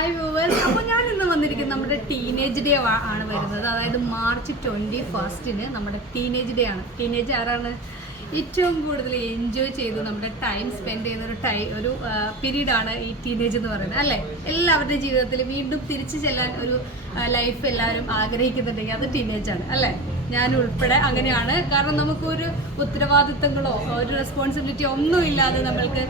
Hi viewers. അപ്പോൾ ഞാൻ ഇന്ന് വന്നിരിക്കുന്നത് നമ്മുടെ ടീനേജ് ഡേ ആണ് വരുന്നത്. അതായത് മാർച്ച് 21 നമ്മുടെ ടീനേജ് ഡേ ആണ്. ടീനേജ് ആരാണ് ഏറ്റവും കൂടുതൽ എൻജോയ് ചെയ്ത് നമ്മുടെ ടൈം സ്പെൻഡ് ചെയ്യുന്ന ഒരു പീരീഡാണ് ഈ ടീനേജ് എന്ന് പറയുന്നത്, അല്ലേ? എല്ലാവരുടെ ജീവിതത്തിൽ വീണ്ടും തിരിച്ചു ചെല്ലാൻ ഒരു ലൈഫ് എല്ലാവരും ആഗ്രഹിക്കുന്നുണ്ടെങ്കിൽ അത് ടീനേജാണ്, അല്ലേ? ഞാൻ ഉൾപ്പെടെ അങ്ങനെയാണ്. കാരണം നമുക്കൊരു ഉത്തരവാദിത്തങ്ങളോ ഒരു റെസ്പോൺസിബിലിറ്റി ഒന്നും ഇല്ലാതെ നമ്മൾക്ക്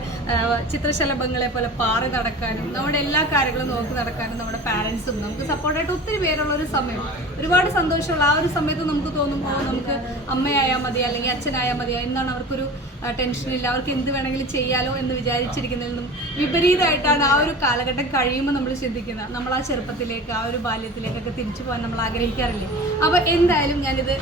ചിത്രശലഭങ്ങളെ പോലെ പാറി നടക്കാനും നമ്മുടെ എല്ലാ കാര്യങ്ങളും നോക്കി നടക്കാനും നമ്മുടെ പാരൻസും നമുക്ക് സപ്പോർട്ടായിട്ട് ഒത്തിരി പേരുള്ള ഒരു സമയം, ഒരുപാട് സന്തോഷമുള്ള ആ ഒരു സമയത്ത് നമുക്ക് തോന്നുമ്പോൾ നമുക്ക് അമ്മയായാൽ മതി അല്ലെങ്കിൽ അച്ഛനായാൽ മതി എന്നാണ് അവർക്കൊരു ടെൻഷനില്ല, അവർക്ക് എന്ത് വേണമെങ്കിലും ചെയ്യാലോ എന്ന് വിചാരിച്ചിരിക്കുന്നതിൽ നിന്നും വിപരീതമായിട്ടാണ് ആ ഒരു കാലഘട്ടം കഴിയുമ്പോൾ നമ്മൾ ചിന്തിക്കുന്നത്. നമ്മൾ ആ ചെറുപ്പത്തിലേക്ക് ആ ഒരു ബാല്യത്തിലേക്കൊക്കെ തിരിച്ചു പോകാൻ നമ്മൾ ആഗ്രഹിക്കാറില്ലേ? അപ്പോൾ എന്തായാലും ഞാനിത്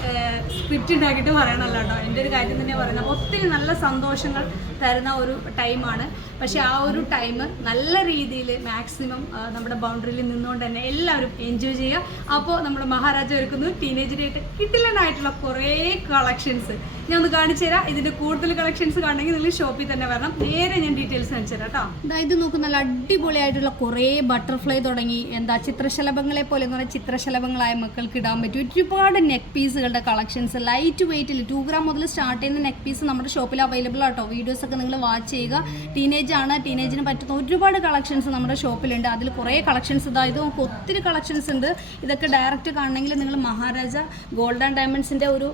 സ്ക്രിപ്റ്റ് ഉണ്ടാക്കിയിട്ട് പറയണമല്ലോ കേട്ടോ, എൻ്റെ ഒരു കാര്യം തന്നെ പറയുന്നത്. അപ്പോൾ ഒത്തിരി നല്ല സന്തോഷങ്ങൾ തരുന്ന ഒരു ടൈമാണ്. പക്ഷേ ആ ഒരു ടൈം നല്ല രീതിയിൽ മാക്സിമം നമ്മുടെ ബൗണ്ടറിയിൽ നിന്നുകൊണ്ട് തന്നെ എല്ലാവരും എൻജോയ് ചെയ്യുക. അപ്പോൾ നമ്മുടെ മഹാരാജ ഒരുക്കുന്നു ടീനേജ് ഡേറ്റ് കിട്ടില്ലെന്നായിട്ടുള്ള കുറേ കളക്ഷൻസ് ഞാൻ ഒന്ന് കാണിച്ചു തരാം. ഇതിൻ്റെ കൂടുതൽ കളക്ഷൻസ് കാണണമെങ്കിൽ നിങ്ങൾ ഷോപ്പിൽ തന്നെ വരണം. നേരെ ഞാൻ ഡീറ്റെയിൽസ് കാണിച്ചു തരാം കേട്ടോ. ഇത് നോക്കുന്ന നല്ല അടിപൊളിയായിട്ടുള്ള കുറേ ബട്ടർഫ്ലൈ തുടങ്ങി ചിത്രശലഭങ്ങളെ പോലെ എന്ന് പറഞ്ഞാൽ ചിത്രശലഭങ്ങളായ മക്കൾക്ക് ഇടാൻ പറ്റും ഒരുപാട് നെക്ക് പീസുകളുടെ കളക്ഷൻസ്. ലൈറ്റ് വെയിറ്റിൽ 2 ഗ്രാം മുതൽ സ്റ്റാർട്ട് ചെയ്യുന്ന നെക്ക് പീസ് നമ്മുടെ ഷോപ്പിൽ അവൈലബിൾ ആട്ടോ. വീഡിയോസൊക്കെ നിങ്ങൾ വാച്ച് ചെയ്യുക. ടീനേജിന് പറ്റുന്ന ഒരുപാട് കളക്ഷൻസ് നമ്മുടെ ഷോപ്പിലുണ്ട്. അതിൽ കുറേ കളക്ഷൻസ് ഇത് നമുക്ക് ഒത്തിരി കളക്ഷൻസ് ഉണ്ട്. ഇതൊക്കെ ഡയറക്റ്റ് കാണണമെങ്കിൽ നിങ്ങൾ മഹാരാജ ഗോൾഡ് ആൻഡ് ഡയമണ്ട്സിൻ്റെ ഒരു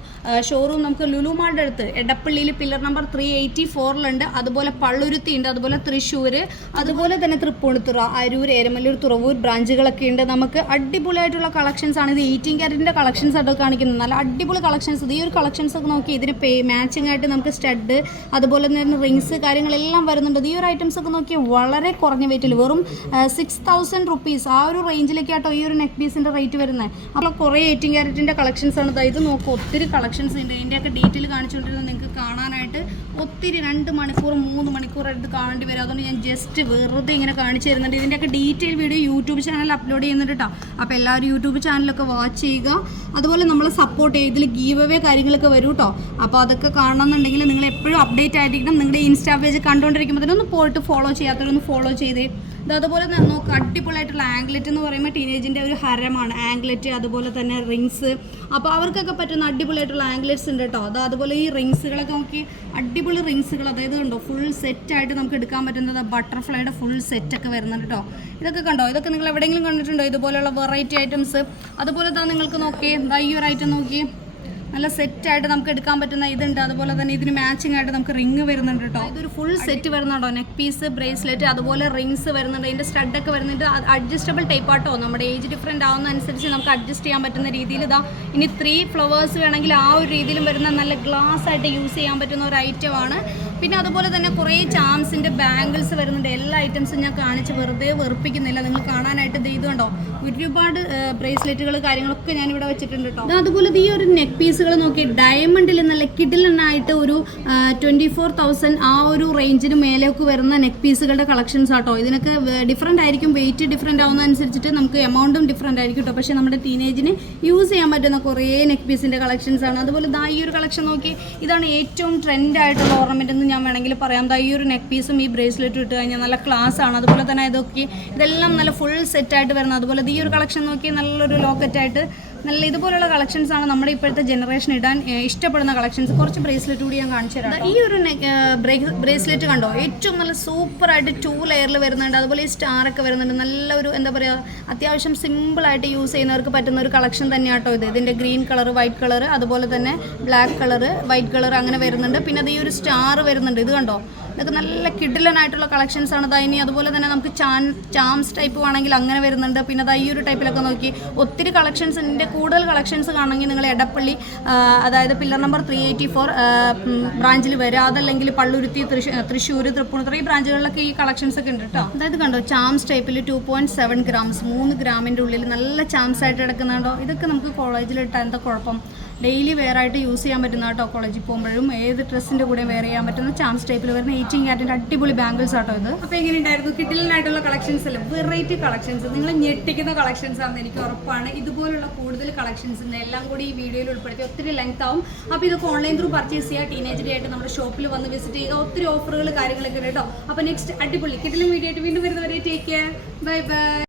ഷോറൂം നമുക്ക് ലുലുമാളുടെ അടുത്ത് എടപ്പള്ളിയിൽ പില്ലർ നമ്പർ 384 അതുപോലെ പള്ളുരുത്തി ഉണ്ട്, അതുപോലെ തൃശ്ശൂർ, അതുപോലെ തന്നെ തൃപ്പൂണിത്തുറ, അരൂർ, എരമല്ലൂർ, തുറവൂർ ബ്രാഞ്ചുകളൊക്കെ ഉണ്ട്. നമുക്ക് അടിപൊളിയായിട്ടുള്ള കളക്ഷൻസ് ആണ്. ഇത് 18 ക്യാരറ്റിൻ്റെ കളക്ഷൻസ് ആയിട്ട് കാണിക്കുന്നത്. നല്ല അടിപൊളി കളക്ഷൻസ്. ഈ ഒരു കളക്ഷൻസ് ഒക്കെ നോക്കി ഇതിന് മാച്ചിങ് ആയിട്ട് നമുക്ക് സ്റ്റഡ് അതുപോലെ തന്നെ റിങ്സ് കാര്യങ്ങളെല്ലാം വരുന്നുണ്ട്. ഈ ഒരു ഐറ്റംസ് ഒക്കെ നോക്കി വളരെ കുറഞ്ഞ വെയിറ്റിൽ വെറും 6000 റുപ്പീസ് ആ ഒരു റേഞ്ചിലേക്ക് ആട്ടോ ഈ ഒരു നെക്ക് പീസിൻ്റെ റേറ്റ് വരുന്നത്. അപ്പോൾ കുറേ 18 ക്യാരറ്റിൻ്റെ കളക്ഷൻസ് ആണ്. ഇത് നോക്കും ഒത്തിരി കളക്ഷൻസ് ഉണ്ട്. ഇതിൻ്റെയൊക്കെ ഡീറ്റെയിൽ കാണിച്ചുകൊണ്ടിരുന്നത് നിങ്ങൾക്ക് കാണാനായിട്ട് ഒത്തിരി 2 മണിക്കൂർ 3 മണിക്കൂർ എടുത്ത് കാണേണ്ടി വരും. അതുകൊണ്ട് ഞാൻ ജസ്റ്റ് വെറുതെ ഇങ്ങനെ കാണിച്ചു തരുന്നുണ്ട്. ഇതിൻ്റെയൊക്കെ detail video YouTube channel upload ചെയ്യുന്നുണ്ട് കേട്ടോ. അപ്പോൾ എല്ലാവരും യൂട്യൂബ് ചാനലൊക്കെ വാച്ച് ചെയ്യുക. അതുപോലെ നമ്മളെ സപ്പോർട്ട് ചെയ്ത് ഇതിൽ ഗീവ് അവേ കാര്യങ്ങളൊക്കെ വരും കേട്ടോ. അപ്പോൾ അതൊക്കെ കാണണമെന്നുണ്ടെങ്കിൽ നിങ്ങൾ എപ്പോഴും അപ്ഡേറ്റ് ആയിരിക്കണം. നിങ്ങളുടെ ഇൻസ്റ്റാ പേജ് കണ്ടുകൊണ്ടിരിക്കുമ്പോൾ തന്നെ ഒന്ന് പോയിട്ട് ഫോളോ ചെയ്യാത്തവരൊന്ന് ഫോളോ ചെയ്തേ. അതുപോലെ നോക്കുക അടിപൊളിയായിട്ടുള്ള ആംഗ്ലെറ്റ് എന്ന് പറയുമ്പോൾ ടീനേജിൻ്റെ ഒരു ഹരമാണ് ആംഗ്ലെറ്റ്, അതുപോലെ തന്നെ റിങ്സ്. അപ്പോൾ അവർക്കൊക്കെ പറ്റുന്ന അടിപൊളിയായിട്ടുള്ള ആംഗ്ലെറ്റ്സ് ഉണ്ട് കേട്ടോ. അതുപോലെ ഈ റിങ്സുകളൊക്കെ നോക്കി അടിപൊളി റിങ്സുകൾ, അതായത് കണ്ടോ ഫുൾ സെറ്റായിട്ട് നമുക്ക് എടുക്കാൻ പറ്റുന്നത് ബട്ടർഫ്ലൈയുടെ ഫുൾ സെറ്റൊക്കെ വരുന്നുണ്ട് കേട്ടോ. ഇതൊക്കെ കണ്ടോ, ഇതൊക്കെ നിങ്ങൾ എവിടെയെങ്കിലും കണ്ടിട്ടുണ്ടോ ഇതുപോലെയുള്ള വെറൈറ്റി ഐറ്റംസ്? അതുപോലെ തന്നെ നിങ്ങൾക്ക് നോക്കി ഈ ഒരു ഐറ്റം നോക്കി നല്ല സെറ്റായിട്ട് നമുക്ക് എടുക്കാൻ പറ്റുന്ന ഇതുണ്ട്. അതുപോലെ തന്നെ ഇതിന് മാച്ചിങ് ആയിട്ട് നമുക്ക് റിങ് വരുന്നുണ്ട് കേട്ടോ. ഇതൊരു ഫുൾ സെറ്റ് വരുന്നുണ്ടോ, നെക്ക് പീസ്, ബ്രേസ്ലെറ്റ്, അതുപോലെ റിങ്സ് വരുന്നുണ്ട്. ഇതിൻ്റെ സ്റ്റഡൊക്കെ വരുന്നുണ്ട്. അഡ്ജസ്റ്റബിൾ ടൈപ്പ് ആട്ടോ. നമ്മുടെ ഏജ് ഡിഫറൻറ്റ് ആവുന്നതനുസരിച്ച് നമുക്ക് അഡ്ജസ്റ്റ് ചെയ്യാൻ പറ്റുന്ന രീതിയിൽ ഇനി 3 ഫ്ലവേഴ്സ് വേണമെങ്കിൽ ആ ഒരു രീതിയിലും വരുന്ന നല്ല ഗ്ലാസ് ആയിട്ട് യൂസ് ചെയ്യാൻ പറ്റുന്ന ഒരു ഐറ്റമാണ്. പിന്നെ അതുപോലെ തന്നെ കുറേ ചാംസിൻ്റെ ബാംഗിൾസ് വരുന്നുണ്ട്. എല്ലാ ഐറ്റംസും ഞാൻ കാണിച്ച് വെറുതെ വെറുപ്പിക്കുന്നില്ല. നിങ്ങൾ കാണാനായിട്ട് ഇത് കണ്ടോ ഒരുപാട് ബ്രേസ്ലെറ്റുകൾ കാര്യങ്ങളൊക്കെ ഞാനിവിടെ വെച്ചിട്ടുണ്ട് കേട്ടോ. അതുപോലെ ഈ ഒരു നെക്ക് പീസുകൾ നോക്കി ഡയമണ്ടിൽ നല്ല കിഡിലനായിട്ട് ഒരു 24,000 ആ ഒരു റേഞ്ചിന് മേലേക്ക് വരുന്ന നെക്ക് പീസുകളുടെ കളക്ഷൻസ് ആട്ടോ. ഇതിനൊക്കെ ഡിഫറൻ്റ് ആയിരിക്കും, വെയിറ്റ് ഡിഫറൻ്റ് ആവുന്നതനുസരിച്ചിട്ട് നമുക്ക് എമൗണ്ടും ഡിഫറൻ്റ് ആയിരിക്കും കേട്ടോ. പക്ഷേ നമ്മുടെ ടീനേജിന് യൂസ് ചെയ്യാൻ പറ്റുന്ന കുറേ നെക്ക് പീസിൻ്റെ കളക്ഷൻസ് ആണ്. അതുപോലെ ഈ ഒരു കളക്ഷൻ നോക്കി ഇതാണ് ഏറ്റവും ട്രെൻഡ് ആയിട്ടുള്ള ഓർണമെൻ്റ് എന്ന് ഞാൻ വേണമെങ്കിൽ പറയാം. ഈ ഒരു നെക്ക് പീസും ഈ ബ്രേസ്ലെറ്റും ഇട്ട് കഴിഞ്ഞാൽ നല്ല ക്ലാസ് ആണ്. അതുപോലെ തന്നെ ഇതെല്ലാം നല്ല ഫുൾ സെറ്റായിട്ട് വരുന്നത്. അതുപോലെ ഈ ഒരു കളക്ഷൻ നോക്കി നല്ലൊരു ലോക്കറ്റായിട്ട് നല്ല ഇതുപോലുള്ള കളക്ഷൻസ് ആണ് നമ്മുടെ ഇപ്പോഴത്തെ ജനറേഷൻ ഇടാൻ ഇഷ്ടപ്പെടുന്ന കളക്ഷൻസ്. കുറച്ച് ബ്രേസ്ലെറ്റ് കൂടി ഞാൻ കാണിച്ചു തരാം. ഈ ഒരു ബ്രേസ്ലെറ്റ് കണ്ടോ ഏറ്റവും നല്ല സൂപ്പറായിട്ട് 2 ലെയറിൽ വരുന്നുണ്ട്. അതുപോലെ ഈ സ്റ്റാറൊക്കെ വരുന്നുണ്ട്. നല്ലൊരു എന്താ പറയുക അത്യാവശ്യം സിമ്പിളായിട്ട് യൂസ് ചെയ്യുന്നവർക്ക് പറ്റുന്ന ഒരു കളക്ഷൻ തന്നെയാട്ടോ ഇത്. ഇതിൻ്റെ ഗ്രീൻ കളർ, വൈറ്റ് കളർ, അതുപോലെ തന്നെ ബ്ലാക്ക് കളർ, വൈറ്റ് കളർ അങ്ങനെ വരുന്നുണ്ട്. പിന്നെ ഈ ഒരു സ്റ്റാർ വരുന്നുണ്ട്. ഇത് കണ്ടോ ഇതൊക്കെ നല്ല കിഡിലനായിട്ടുള്ള കളക്ഷൻസ് ആണ്. ഇനി അതുപോലെ തന്നെ നമുക്ക് ചാംസ് ടൈപ്പ് വേണമെങ്കിൽ അങ്ങനെ വരുന്നുണ്ട്. പിന്നെ ഈ ഒരു ടൈപ്പിലൊക്കെ നോക്കി ഒത്തിരി കളക്ഷൻസ്. ഇതിൻ്റെ കൂടുതൽ കളക്ഷൻസ് കാണണമെങ്കിൽ നിങ്ങൾ എടപ്പള്ളി അതായത് പില്ലർ നമ്പർ 384 ബ്രാഞ്ചിൽ വരിക. അതല്ലെങ്കിൽ പള്ളുരുത്തി, തൃശ്ശൂർ, തൃപ്പൂണിത്തുറ ഈ ബ്രാഞ്ചുകളിലൊക്കെ ഈ കളക്ഷൻസ് ഒക്കെ ഉണ്ട് കേട്ടോ. അതായത് കണ്ടോ ചാംസ് ടൈപ്പിൽ 2.7 ഗ്രാംസ് 3 ഗ്രാമിൻ്റെ ഉള്ളിൽ നല്ല ചാംസ് ആയിട്ട് കിടക്കുന്നുണ്ടോ. ഇതൊക്കെ നമുക്ക് കോളേജിൽ ഇട്ടാൽ എന്താ കുഴപ്പം, ഡെയിലി വെയർ ആയിട്ട് യൂസ് ചെയ്യാൻ പറ്റുന്ന കേട്ടോ. കോളേജിൽ പോകുമ്പോഴും ഏത് ഡ്രസ്സിൻ്റെ കൂടെ വെയർ ചെയ്യാൻ പറ്റുന്ന ചാംസ് ടൈപ്പിൽ വരുന്ന 18 ക്യാരറ്റിൻ്റെ അടിപൊളി ബാംഗിൾസ് ആട്ടോ ഇത്. അപ്പോൾ എങ്ങനെയുണ്ടായിരുന്നു കിഡിലനായിട്ടുള്ള കളക്ഷൻസ് അല്ലേ, വെറൈറ്റി കളക്ഷൻസ്, നിങ്ങൾ ഞെട്ടിക്കുന്ന കളക്ഷൻസ് ആണെന്ന് എനിക്ക് ഉറപ്പാണ്. ഇതുപോലുള്ള കൂടുതൽ കളക്ഷൻസ് എല്ലാം കൂടി ഈ വീഡിയോയിൽ ഉൾപ്പെടുത്തി ഒത്തിരി ലെങ്ത് ആവും. അപ്പോൾ ഇതൊക്കെ ഓൺലൈൻ ത്രൂ പർച്ചേസ് ചെയ്യുക. ടീനേജ് ഡേ ആയിട്ട് നമ്മുടെ ഷോപ്പിൽ വന്ന് വിസിറ്റ് ചെയ്യുക. ഒത്തിരി ഓഫറുകൾ കാര്യങ്ങളൊക്കെ ഉണ്ട് കേട്ടോ. അപ്പോൾ നെക്സ്റ്റ് അടിപൊളി കിഡിലും വീഡിയോ ആയിട്ട് വീണ്ടും വരുന്നവരെ ടേക്ക് കെയർ, ബൈ ബൈ.